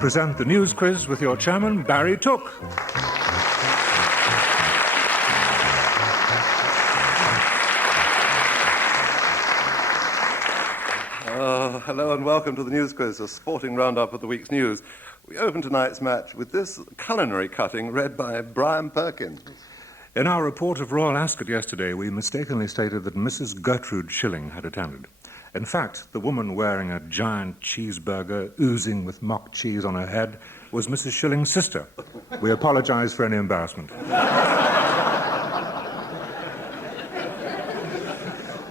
present the news quiz with your chairman, Barry Took. Hello and welcome to the news quiz, a sporting roundup of the week's news. We open tonight's match with this culinary cutting read by Brian Perkins. In our report of Royal Ascot yesterday, we mistakenly stated that Mrs. Gertrude Schilling had attended. In fact, the woman wearing a giant cheeseburger oozing with mock cheese on her head was Mrs. Schilling's sister. We apologize for any embarrassment.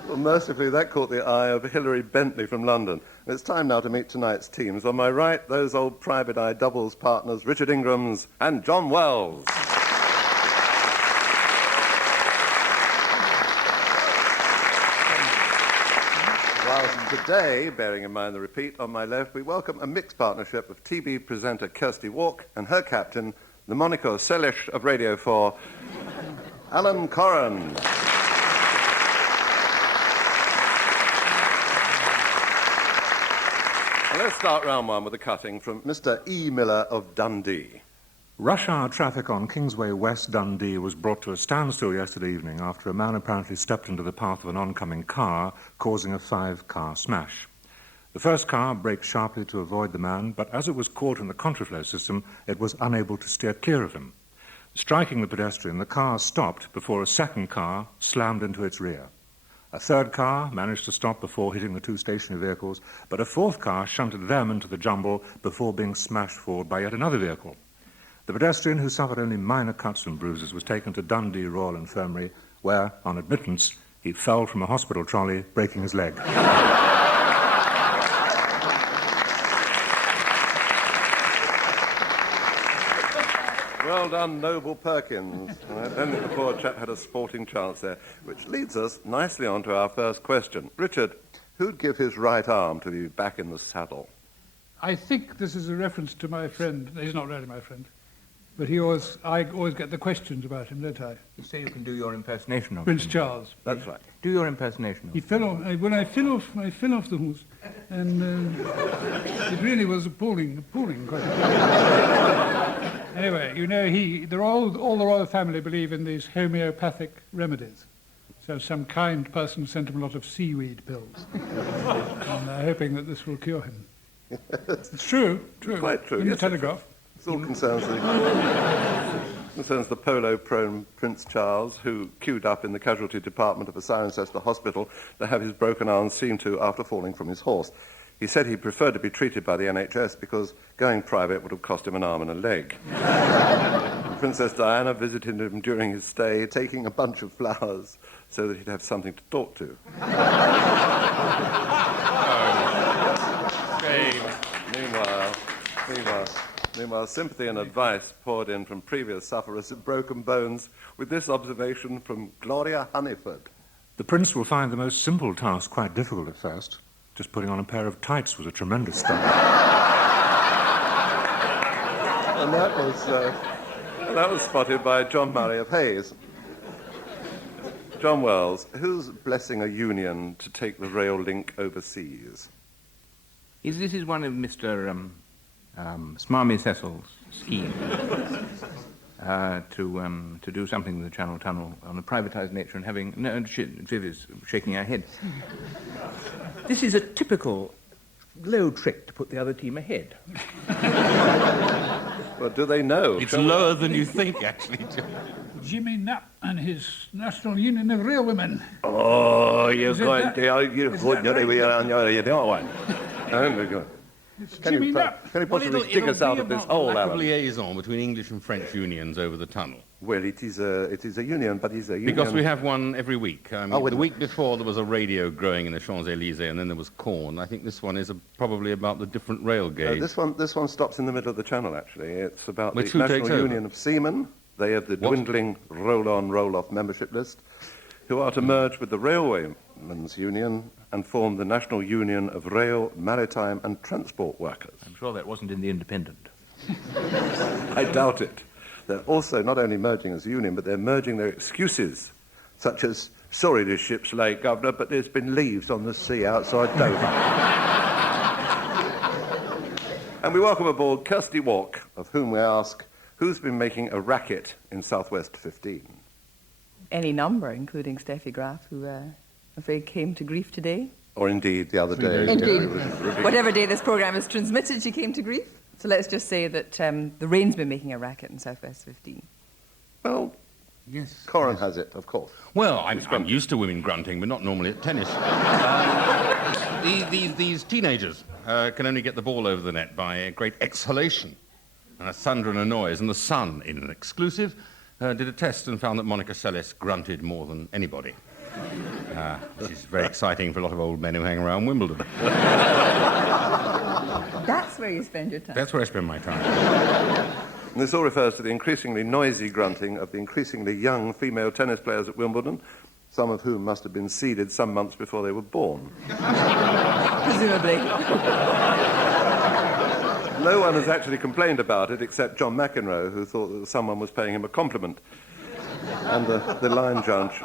Well, mercifully, that caught the eye of Hilary Bentley from London. And it's time now to meet tonight's teams. On my right, those old private eye doubles partners, Richard Ingrams and John Wells. Whilst today, bearing in mind the repeat, on my left, we welcome a mixed partnership of TV presenter Kirsty Walk and her captain, the Monaco Selish of Radio 4, Alan Corran. Let's start round one with a cutting from Mr. E. Miller of Dundee. Rush hour traffic on Kingsway West Dundee was brought to a standstill yesterday evening after a man apparently stepped into the path of an oncoming car, causing a 5-car smash. The first car braked sharply to avoid the man, but as it was caught in the contraflow system, it was unable to steer clear of him. Striking the pedestrian, the car stopped before a second car slammed into its rear. A third car managed to stop before hitting the two stationary vehicles, but a fourth car shunted them into the jumble before being smashed forward by yet another vehicle. The pedestrian, who suffered only minor cuts and bruises, was taken to Dundee Royal Infirmary, where, on admittance, he fell from a hospital trolley, breaking his leg. Well done, Noble Perkins. I don't think the poor chap had a sporting chance there, which leads us nicely on to our first question. Richard, who'd give his right arm to be back in the saddle? I think this is a reference to my friend. He's not really my friend, but I always get the questions about him, don't I? You say you can do your impersonation of Prince him. Charles. That's right. Do your impersonation of He him. fell off. When I fell off the horse, and it really was appalling. Anyway, you know, all the royal family believe in these homeopathic remedies. So some kind person sent him a lot of seaweed pills, and they're hoping that this will cure him. It's true. Quite true. In the Yes, Telegraph. It all concerns the polo-prone Prince Charles, who queued up in the casualty department of a Cirencester hospital to have his broken arm seen to after falling from his horse. He said he preferred to be treated by the NHS because going private would have cost him an arm and a leg. Princess Diana visited him during his stay, taking a bunch of flowers so that he'd have something to talk to. Meanwhile, sympathy and advice poured in from previous sufferers of broken bones with this observation from Gloria Honeyford. The prince will find the most simple task quite difficult at first. Just putting on a pair of tights was a tremendous stunt. And that was spotted by John Murray of Hayes. John Wells, who's blessing a union to take the rail link overseas? This is one of Mr. Smarmy Cecil's schemes to do something with the Channel Tunnel on a privatised nature and having... No, Viv is shaking her head. This is a typical low trick to put the other team ahead. Well, do they know? It's lower than you think, actually. Jimmy Knapp and his National Union of Railwomen. Oh, you're Is it going that? to... You're going to... You don't want. Oh, my God. It's Can Jimmy you Knapp. possibly dig us out of this hole, lack of Alan? liaison between English and French unions over the tunnel. Well, it is a union, but it's a union... Because we have one every week. with the week before there was a radio growing in the Champs-Élysées, and then there was corn. I think this one is probably about the different rail gauge. This one stops in the middle of the channel, actually. It's about Which the who takes National over? Union of Seamen. They have the What? dwindling roll-on, roll-off membership list, who are to merge with the Railwaymen's Union and form the National Union of Rail, Maritime and Transport Workers. I'm sure that wasn't in the Independent. I doubt it. They're also not only merging as a union, but they're merging their excuses, such as, sorry this ship's late, Governor, but there's been leaves on the sea outside Dover. And we welcome aboard Kirsty Walk, of whom we ask, who's been making a racket in Southwest 15? Any number, including Steffi Graf, who I'm afraid came to grief today. Or indeed the other day. Indeed. Whatever day this programme is transmitted, she came to grief. So let's just say that the rain's been making a racket in Southwest 15. Well, Yes. Corin has it, of course. Well, I'm used to women grunting, but not normally at tennis. These teenagers can only get the ball over the net by a great exhalation and a thunder and a noise. And The Sun, in an exclusive, did a test and found that Monica Seles grunted more than anybody. Which is very exciting for a lot of old men who hang around Wimbledon. That's where you spend your time. That's where I spend my time. And this all refers to the increasingly noisy grunting of the increasingly young female tennis players at Wimbledon, some of whom must have been seeded some months before they were born. Presumably. No one has actually complained about it except John McEnroe, who thought that someone was paying him a compliment. And the line judge...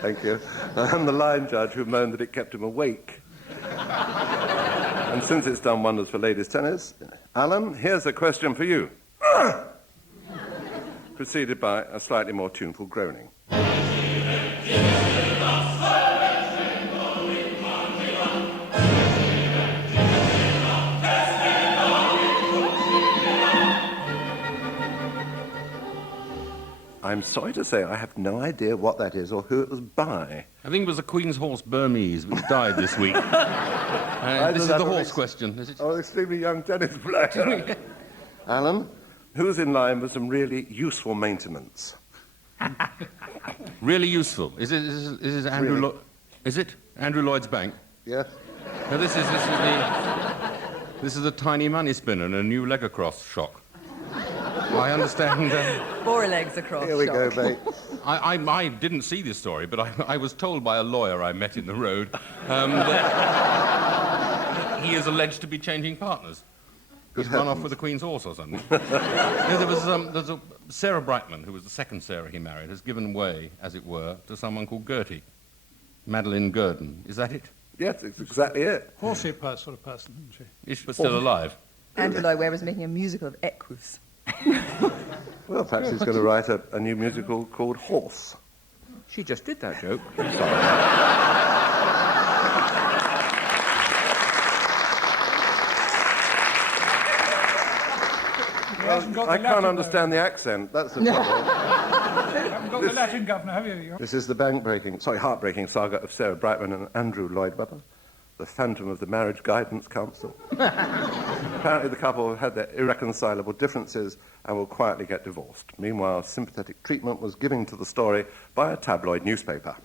Thank you. And the line judge who moaned that it kept him awake. And since it's done wonders for ladies' tennis, Alan, here's a question for you. Preceded by a slightly more tuneful groaning. I'm sorry to say I have no idea what that is or who it was by. I think it was the Queen's horse Burmese, which died this week. This is the horse question, is it? Oh, an extremely young tennis player. Alan, who's in line for some really useful maintenance? Really useful. Is it Andrew Really? Is it Andrew Lloyd's Bank? Yes? No, this is a tiny money spinner and a new leg across shock. I understand. 4 legs across. Here we shock. go, mate. I didn't see this story, but I was told by a lawyer I met in the road that he is alleged to be changing partners. He's run off with the Queen's horse or something. There's a Sarah Brightman, who was the second Sarah he married, has given way, as it were, to someone called Gertie. Madeline Gurdon. Is that it? Yes, it's exactly it. Horsey sort of person, isn't she? Is she still alive? Andrew Lloyd Webber's making a musical of Equus. Well, perhaps he's going to write a new musical called Horse. She just did that joke. I can't understand the accent. That's the problem. You haven't got the Latin governor, have you? This is the heartbreaking saga of Sarah Brightman and Andrew Lloyd Webber, the phantom of the Marriage Guidance Council. Apparently the couple had their irreconcilable differences and will quietly get divorced. Meanwhile, sympathetic treatment was given to the story by a tabloid newspaper.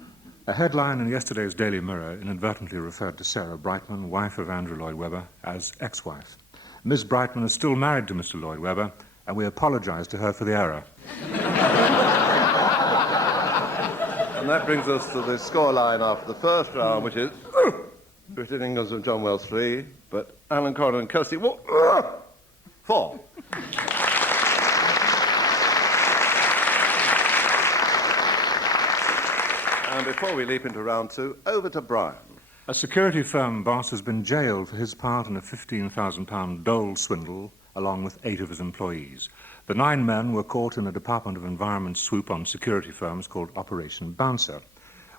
A headline in yesterday's Daily Mirror inadvertently referred to Sarah Brightman, wife of Andrew Lloyd Webber, as ex-wife. Ms. Brightman is still married to Mr. Lloyd Webber, and we apologise to her for the error. And that brings us to the scoreline after the first round, which is British England and John Wells 3, but Alan Corin and Kirsty Walk 4. And before we leap into round 2, over to Brian. A security firm boss has been jailed for his part in a £15,000 dole swindle, along with 8 of his employees. The 9 men were caught in a Department of Environment swoop on security firms called Operation Bouncer.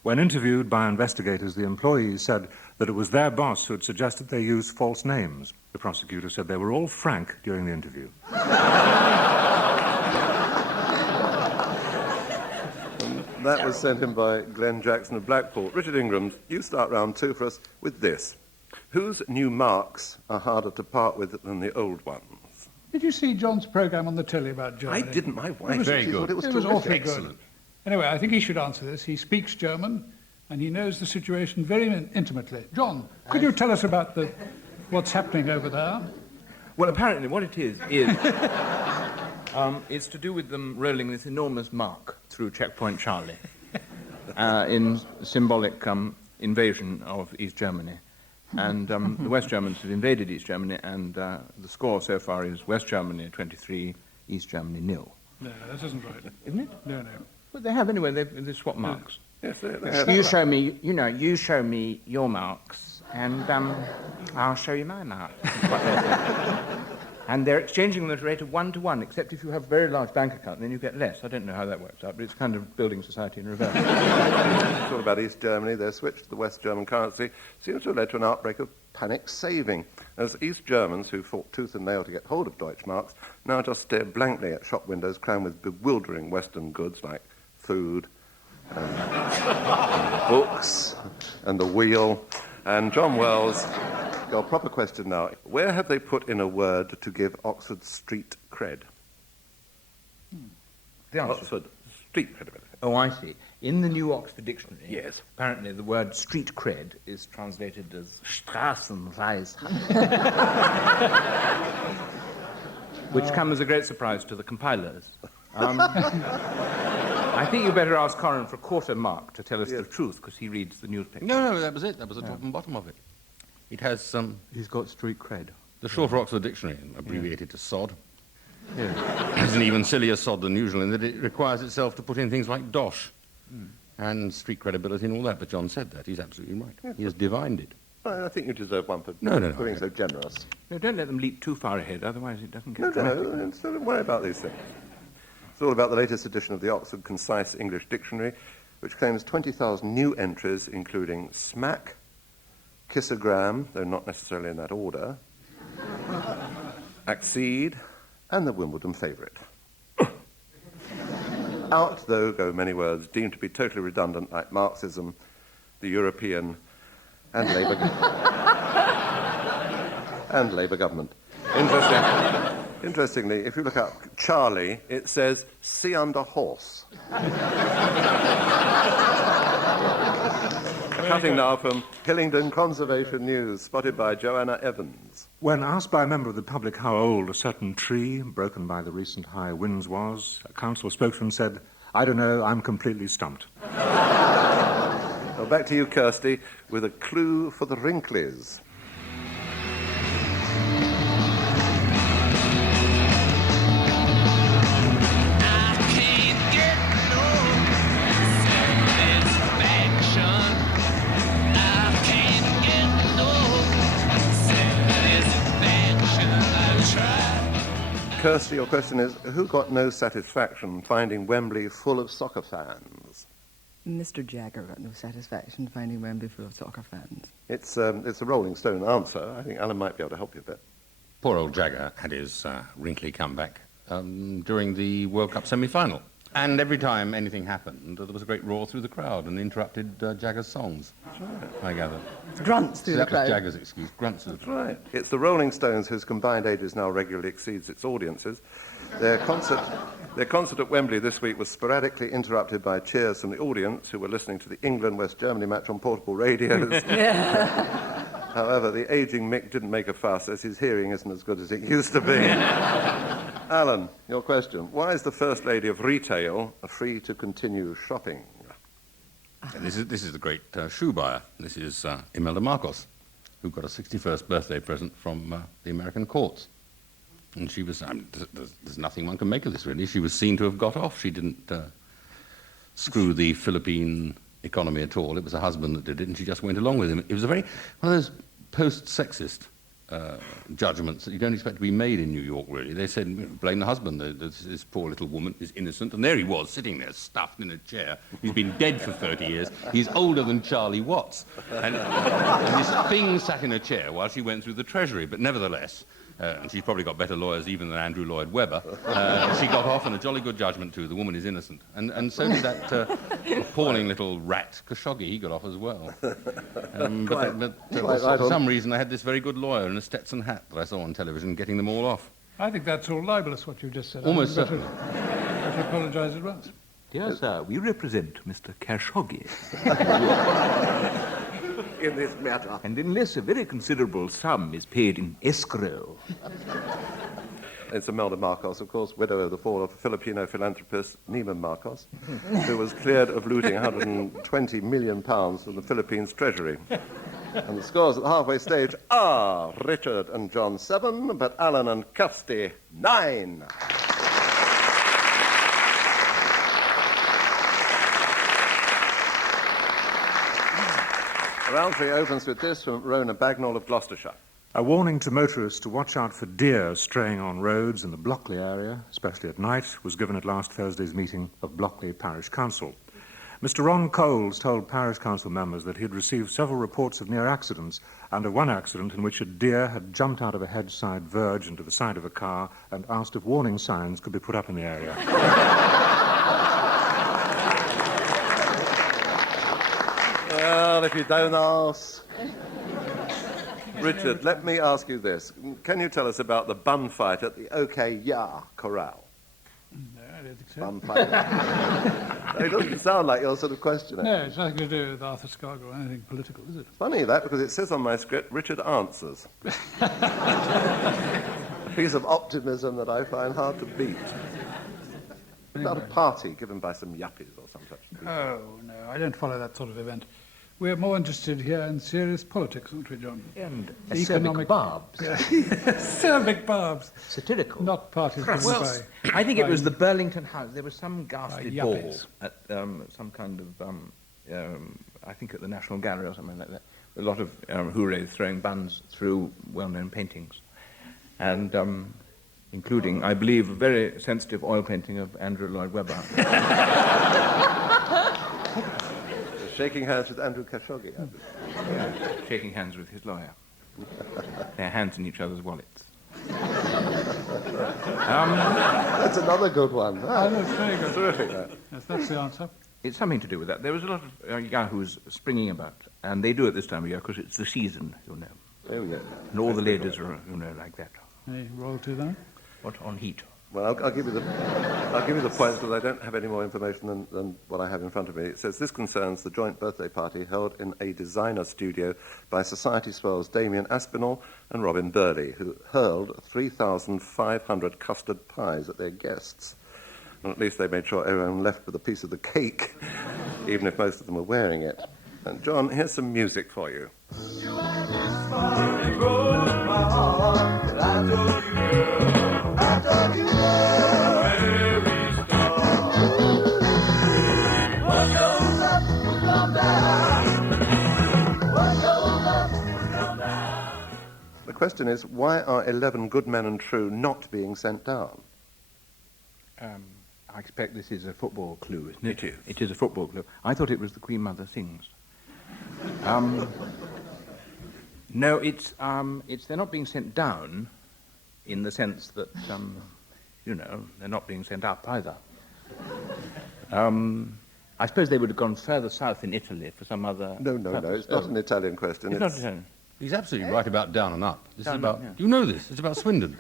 When interviewed by investigators, the employees said that it was their boss who had suggested they use false names. The prosecutor said they were all frank during the interview. That was sent in by Glenn Jackson of Blackpool. Richard Ingrams, you start round 2 for us with this. Whose new marks are harder to part with than the old ones? Did you see John's programme on the telly about Germany? I didn't. My wife. Very she good. thought it was It was terrific. awfully good. Excellent. Anyway, I think he should answer this. He speaks German, and he knows the situation very intimately. John, could you tell us about what's happening over there? Well, apparently what it is it's to do with them rolling this enormous mark through Checkpoint Charlie in symbolic invasion of East Germany. And the West Germans have invaded East Germany, and the score so far is West Germany 23, East Germany 0. No, that isn't right. Isn't it? No, no. Well, they have anyway. They swap marks. Yes, You show me, you show me your marks, And I'll show you mine now. And they're exchanging them at a rate of 1 to 1, except if you have a very large bank account, then you get less. I don't know how that works out, but it's kind of building society in reverse. It's all about East Germany. Their switch to the West German currency seems to have led to an outbreak of panic saving, as East Germans who fought tooth and nail to get hold of Deutschmarks now just stare blankly at shop windows crammed with bewildering Western goods like food and books and the wheel. And John Wells, your proper question now. Where have they put in a word to give Oxford street cred? The answer. Oxford street credibility. Oh, I see. In the new Oxford Dictionary, Yes. apparently the word street cred is translated as Straßenweisheit, which comes as a great surprise to the compilers. I think you better ask Corin for a quarter mark to tell us the truth, because he reads the newspaper. No, that was it. That was the top and bottom of it. It has He's got street cred. the shorter Oxford Dictionary, abbreviated to SOD. Yeah. It's an even sillier sod than usual in that it requires itself to put in things like dosh and street credibility and all that. But John said that. He's absolutely right. He has divined it. Well, I think you deserve one for No, being so generous. No, don't let them leap too far ahead, otherwise it doesn't get No, dramatic. so don't worry about these things. It's all about the latest edition of the Oxford Concise English Dictionary, which claims 20,000 new entries, including smack, kissogram, though not necessarily in that order, accede, and the Wimbledon favourite. Out, though, go many words deemed to be totally redundant, like Marxism, the European, and Labour government. Interestingly, if you look up Charlie, it says, see under horse. Cutting now from Hillingdon Conservation News, spotted by Joanna Evans. When asked by a member of the public how old a certain tree broken by the recent high winds was, a council spokesman said, I don't know, I'm completely stumped. Well, back to you, Kirsty, with a clue for the Wrinklies. Kirsty, your question is, who got no satisfaction finding Wembley full of soccer fans? Mr. Jagger got no satisfaction finding Wembley full of soccer fans. It's a Rolling Stone answer. I think Alan might be able to help you a bit. Poor old Jagger had his wrinkly comeback during the World Cup semi-final. And every time anything happened, there was a great roar through the crowd and interrupted Jagger's songs, I gather. Grunts through So the that crowd. was Jagger's excuse, grunts. That's right. It's the Rolling Stones whose combined ages now regularly exceeds its audiences. Their concert at Wembley this week was sporadically interrupted by cheers from the audience who were listening to the England-West Germany match on portable radios. However, the ageing Mick didn't make a fuss, as his hearing isn't as good as it used to be. Alan, your question. Why is the First Lady of Retail free to continue shopping? And this is the great shoe buyer. This is Imelda Marcos, who got a 61st birthday present from the American courts. And she was, there's nothing one can make of this, really. She was seen to have got off. She didn't screw the Philippine economy at all. It was her husband that did it, and she just went along with him. It was one of those post-sexist judgments that you don't expect to be made in New York, really. They said, blame the husband. This poor little woman is innocent. And there he was, sitting there, stuffed in a chair. He's been dead for 30 years. He's older than Charlie Watts. And this thing sat in a chair while she went through the Treasury. But nevertheless, and she's probably got better lawyers even than Andrew Lloyd Webber, she got off on a jolly good judgment, too. The woman is innocent. And so did that appalling little rat, Khashoggi. He got off as well. For some reason, I had this very good lawyer in a Stetson hat that I saw on television getting them all off. I think that's all libelous, what you just said. Almost I should apologise at once. Dear sir, we represent Mr. Khashoggi. In this matter. And unless a very considerable sum is paid in escrow. It's Imelda Marcos, of course, widow of the fallen Filipino philanthropist Neiman Marcos, who was cleared of looting £120 million from the Philippines Treasury. And the scores at the halfway stage are Richard and John 7, but Alan and Kirsty 9. Round three opens with this from Rona Bagnall of Gloucestershire. A warning to motorists to watch out for deer straying on roads in the Blockley area, especially at night, was given at last Thursday's meeting of Blockley Parish Council. Mr. Ron Coles told Parish Council members that he had received several reports of near accidents, and of one accident in which a deer had jumped out of a hedge-side verge into the side of a car and asked if warning signs could be put up in the area. Well, if you don't ask. Richard, let me ask you this. Can you tell us about the bun fight at the OK Ya Corral? No, I don't think so. Bun fight. It doesn't sound like your sort of question. No, it's nothing to do with Arthur Scarborough or anything political, is it? Funny that, because it says on my script, Richard answers. A piece of optimism that I find hard to beat. About a party given by some yuppies or some such thing. Oh, no, I don't follow that sort of event. We're more interested here in serious politics, aren't we, John? And Economic- acerbic barbs. Cervic barbs. Satirical. Not parties given Well, by... I think it by- was the Burlington House. There was some ghastly ball yuppies. at some kind of, I think at the National Gallery or something like that. A lot of hoorays throwing buns through well-known paintings. And including, I believe, a very sensitive oil painting of Andrew Lloyd Webber. Shaking hands with Andrew Khashoggi. Yeah, shaking hands with his lawyer. Their hands in each other's wallets. That's another good one. Oh, that's very good. Terrific, that. Yes, that's the answer. It's something to do with that. There was a lot of yahoos springing about, and they do it this time of year because it's the season, you know. There we go. And all the ladies are, you know, like that. Any royalty there? What, on heat? Well, I'll give you the points because I don't have any more information than what I have in front of me. It says this concerns the joint birthday party held in a designer studio by Society swells Damien Aspinall and Robin Burley, who hurled 3,500 custard pies at their guests. And at least they made sure everyone left with a piece of the cake, even if most of them were wearing it. And John, here's some music for you. The question is, why are 11 good men and true not being sent down? I expect this is a football clue, isn't it? It is. It is a football clue. I thought it was the Queen Mother Sings. No, it's they're not being sent down in the sense that, you know, they're not being sent up either. I suppose they would have gone further south in Italy for some other No, purpose. it's not an Italian question. It's not Italian. He's absolutely right about down and up. This Down is and up, about... yeah. You know this. It's about Swindon.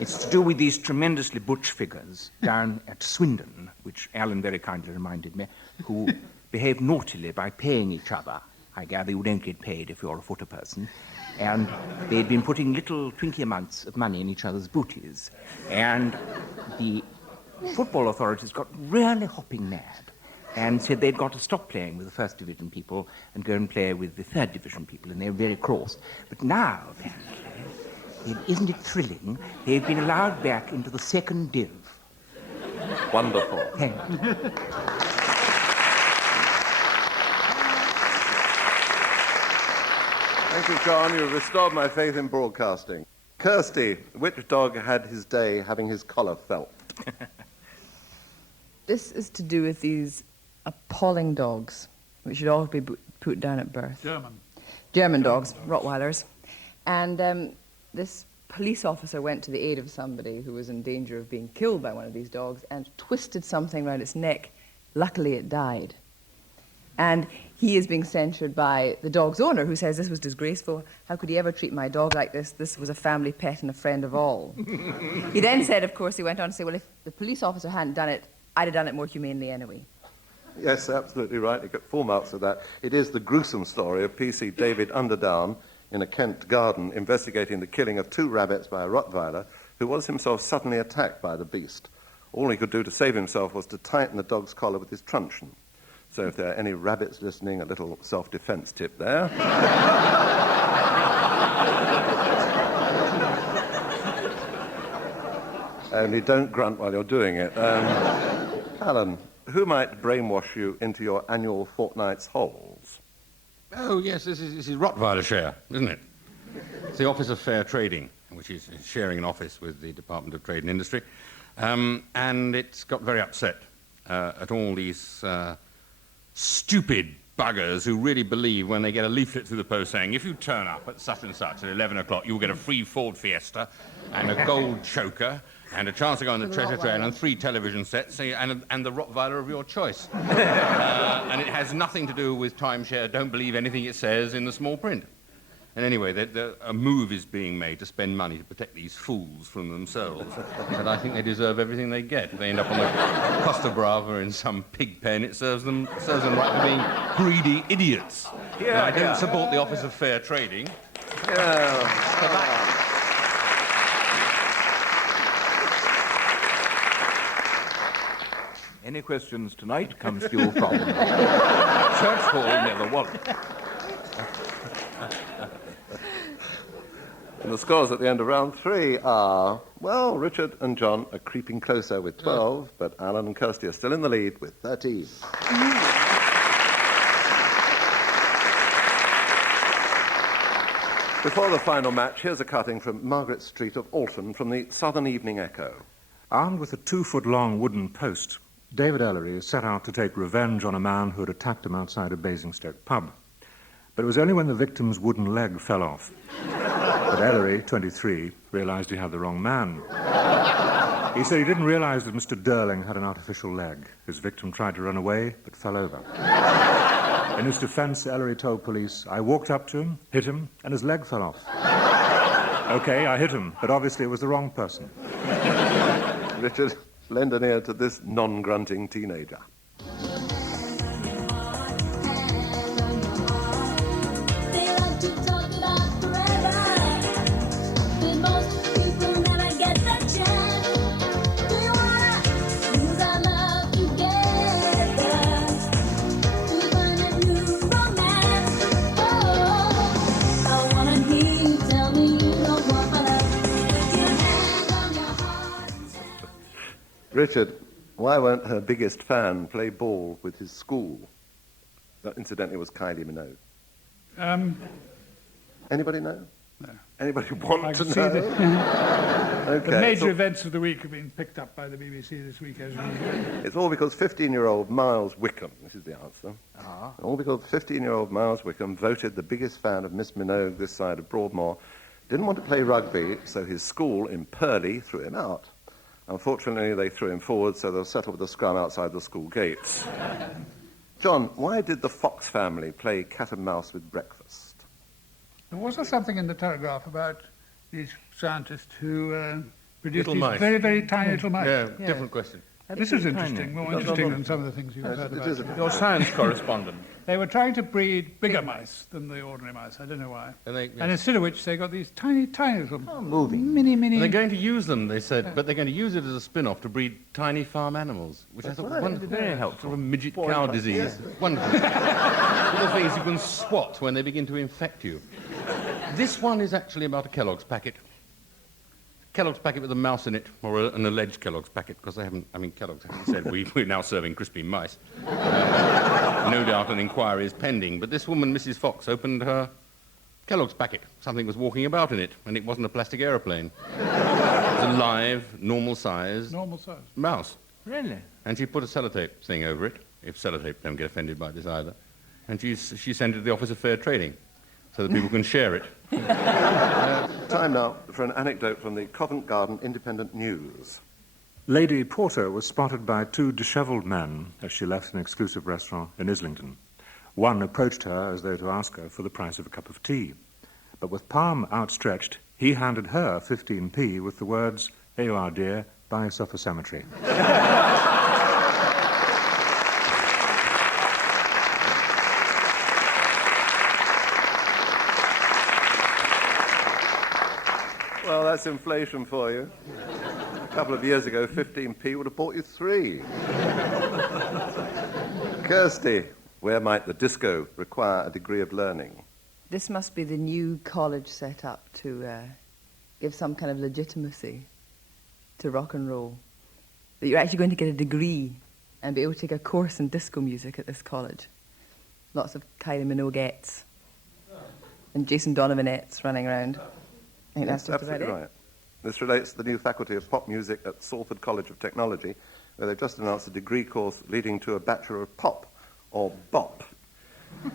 It's to do with these tremendously butch figures down at Swindon, which Alan very kindly reminded me, who behaved naughtily by paying each other. I gather you don't get paid if you're a footer person. And they'd been putting little twinky amounts of money in each other's booties. And the football authorities got really hopping mad and said they'd got to stop playing with the First Division people and go and play with the Third Division people, and they were very cross. But now, apparently, isn't it thrilling, they've been allowed back into the second div. Wonderful. Thank you. Thank you, John. You've restored my faith in broadcasting. Kirsty, which dog had his day having his collar felt? This is to do with these appalling dogs, which should all be put down at birth. German dogs, Rottweilers. And this police officer went to the aid of somebody who was in danger of being killed by one of these dogs and twisted something around its neck. Luckily, it died. And he is being censured by the dog's owner, who says this was disgraceful. How could he ever treat my dog like this? This was a family pet and a friend of all. He then said, of course, he went on to say, well, if the police officer hadn't done it, I'd have done it more humanely anyway. Yes, absolutely right. You get full marks for that. It is the gruesome story of PC David Underdown in a Kent garden investigating the killing of 2 rabbits by a Rottweiler who was himself suddenly attacked by the beast. All he could do to save himself was to tighten the dog's collar with his truncheon. So if there are any rabbits listening, a little self-defense tip there. Only don't grunt while you're doing it. Alan, who might brainwash you into your annual fortnight's holes? Oh, yes, this is Rottweiler share, isn't it? It's the Office of Fair Trading, which is sharing an office with the Department of Trade and Industry. And it's got very upset at all these stupid buggers who really believe when they get a leaflet through the post saying, if you turn up at such and such at 11 o'clock, you'll get a free Ford Fiesta and a gold choker and a chance to go on the treasure train and 3 television sets and the Rottweiler of your choice. And it has nothing to do with timeshare. Don't believe anything it says in the small print. And anyway, a move is being made to spend money to protect these fools from themselves. And I think they deserve everything they get. If they end up on the Costa Brava in some pig pen, it serves them right for being greedy idiots. I don't support the Office of Fair Trading. Any questions tonight comes to you from Church Hall near the Wallet. And the scores at the end of round 3 are, well, Richard and John are creeping closer with 12, but Alan and Kirsty are still in the lead with 13. Before the final match, here's a cutting from Margaret Street of Alton from the Southern Evening Echo. Armed with a 2-foot-long wooden post, David Ellery set out to take revenge on a man who had attacked him outside a Basingstoke pub. But it was only when the victim's wooden leg fell off that Ellery, 23, realised he had the wrong man. He said he didn't realise that Mr. Durling had an artificial leg. His victim tried to run away, but fell over. In his defence, Ellery told police, I walked up to him, hit him, and his leg fell off. OK, I hit him, but obviously it was the wrong person. Richard, lend an ear to this non-grunting teenager. Richard, why won't her biggest fan play ball with his school? That, incidentally, was Kylie Minogue. Anybody know? No. Anybody want I to can see know? the major events of the week have been picked up by the BBC this week, as usual. It's all because 15-year-old Miles Wickham, this is the answer, all because 15-year-old Miles Wickham voted the biggest fan of Miss Minogue this side of Broadmoor, didn't want to play rugby, so his school in Purley threw him out. Unfortunately, they threw him forward, so they'll settle with a scrum outside the school gates. John, why did the Fox family play cat and mouse with breakfast? Was there something in the Telegraph about these scientists who produced Little these mice. very, very tiny little mice? Yeah, different question. This is interesting, more interesting than some of the things you've heard about. Your science correspondent. They were trying to breed bigger mice than the ordinary mice. I don't know why. And instead of which, they got these tiny, tiny little moving. mini. And they're going to use them, they said, but they're going to use it as a spin-off to breed tiny farm animals, which I thought was wonderful. Very helpful. Sort of midget cow disease. Wonderful. Little things you can swat when they begin to infect you. This one is actually about a Kellogg's packet. Kellogg's packet with a mouse in it, or an alleged Kellogg's packet, because Kellogg's haven't said we're now serving crispy mice. No doubt an inquiry is pending, but this woman, Mrs. Fox, opened her Kellogg's packet. Something was walking about in it, and it wasn't a plastic aeroplane. It was a live, normal size mouse. Really? And she put a sellotape thing over it, if sellotape don't get offended by this either, and she sent it to the Office of Fair Trading, so that people can share it. Time now for an anecdote from the Covent Garden Independent News. Lady Porter was spotted by 2 dishevelled men as she left an exclusive restaurant in Islington. One approached her as though to ask her for the price of a cup of tea. But with palm outstretched, he handed her 15p with the words, "Here you are, dear, buy yourself a cemetery." Well, that's inflation for you. A couple of years ago, 15p would have bought you 3. Kirsty, where might the disco require a degree of learning? This must be the new college set up to give some kind of legitimacy to rock and roll. That you're actually going to get a degree and be able to take a course in disco music at this college. Lots of Kylie Minoguettes and Jason Donovanettes running around. I think that's just about absolutely it. right. This relates to the new Faculty of Pop Music at Salford College of Technology, where they've just announced a degree course leading to a Bachelor of Pop, or BOP.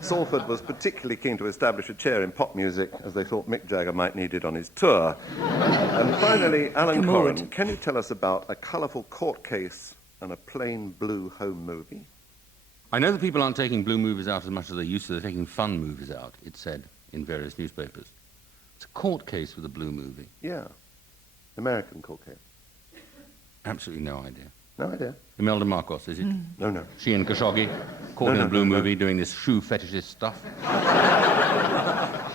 Salford was particularly keen to establish a chair in pop music, as they thought Mick Jagger might need it on his tour. And finally, Alan Corran, can you tell us about a colourful court case and a plain blue home movie? I know that people aren't taking blue movies out as much as they used to. They're taking fun movies out, it said in various newspapers. It's a court case with a blue movie. Yeah. American court case. Absolutely no idea. No idea. Imelda Marcos, is it? No, no. She and Khashoggi, caught in a blue movie doing this shoe fetishist stuff.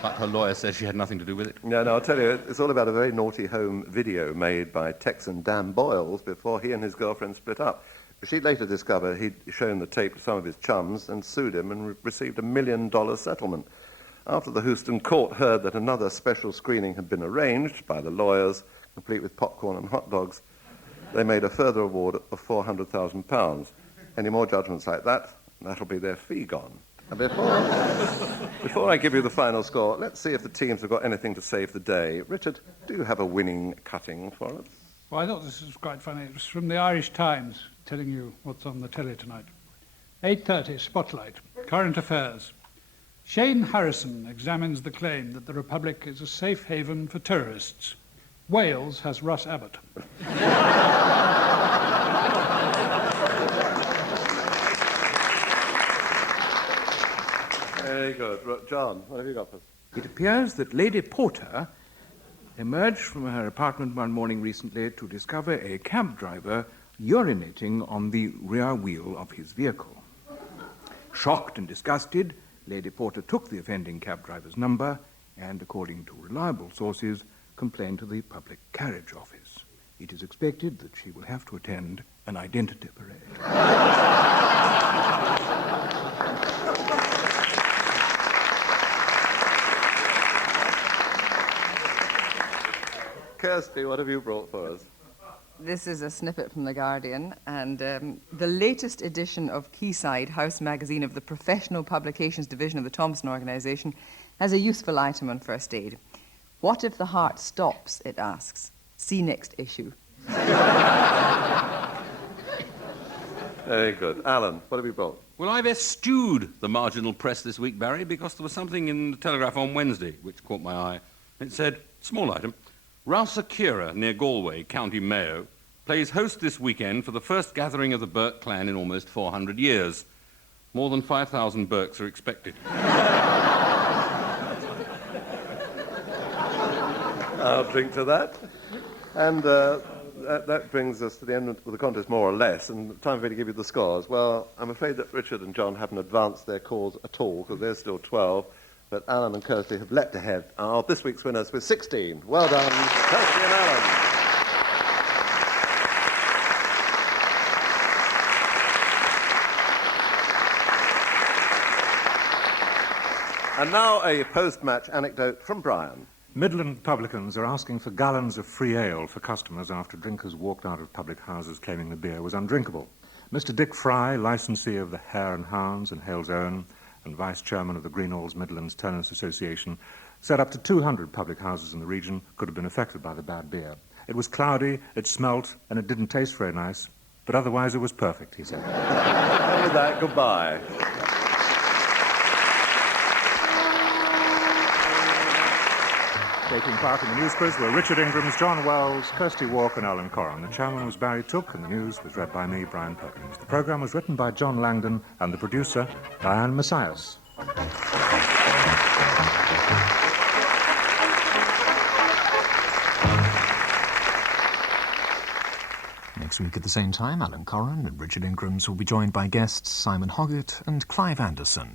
But her lawyer says she had nothing to do with it. No, I'll tell you, it's all about a very naughty home video made by Texan Dan Boyles before he and his girlfriend split up. She later discovered he'd shown the tape to some of his chums and sued him and received $1 million settlement. After the Houston court heard that another special screening had been arranged by the lawyers, complete with popcorn and hot dogs, they made a further award of £400,000. Any more judgments like that, that'll be their fee gone. And before I give you the final score, let's see if the teams have got anything to save the day. Richard, do you have a winning cutting for us? Well, I thought this was quite funny. It was from the Irish Times, telling you what's on the telly tonight. 8:30, Spotlight, Current Affairs. Shane Harrison examines the claim that the Republic is a safe haven for terrorists. Wales has Russ Abbott. Very good. John, what have you got for us? It appears that Lady Porter emerged from her apartment one morning recently to discover a cab driver urinating on the rear wheel of his vehicle. Shocked and disgusted, Lady Porter took the offending cab driver's number and, according to reliable sources, complained to the Public Carriage Office. It is expected that she will have to attend an identity parade. Kirsty, what have you brought for us? This is a snippet from The Guardian, and the latest edition of Quayside House magazine of the Professional Publications Division of the Thomson Organisation has a useful item on first aid. What if the heart stops, it asks. See next issue. Very good. Alan, what have you brought? Well, I've eschewed the marginal press this week, Barry, because there was something in the Telegraph on Wednesday which caught my eye. It said, small item, Rousakira, near Galway, County Mayo, plays host this weekend for the first gathering of the Burke clan in almost 400 years. More than 5,000 Burkes are expected. I'll drink to that. And that brings us to the end of the contest, more or less, and time for me to give you the scores. Well, I'm afraid that Richard and John haven't advanced their cause at all, because they're still 12, but Alan and Kirsty have leapt ahead of this week's winners with 16. Well done, Kirsty and Alan. And now a post-match anecdote from Brian. Midland publicans are asking for gallons of free ale for customers after drinkers walked out of public houses claiming the beer was undrinkable. Mr. Dick Fry, licensee of the Hare and Hounds and Hale's Own and vice-chairman of the Greenhalls Midlands Tenants Association, said up to 200 public houses in the region could have been affected by the bad beer. It was cloudy, it smelt, and it didn't taste very nice, but otherwise it was perfect, he said. And with that, goodbye. Taking part in the news quiz were Richard Ingrams, John Wells, Kirsty Walk and Alan Corran. The chairman was Barry Took and the news was read by me, Brian Perkins. The programme was written by John Langdon and the producer, Diane Messias. Next week at the same time, Alan Corran and Richard Ingrams will be joined by guests Simon Hoggett and Clive Anderson.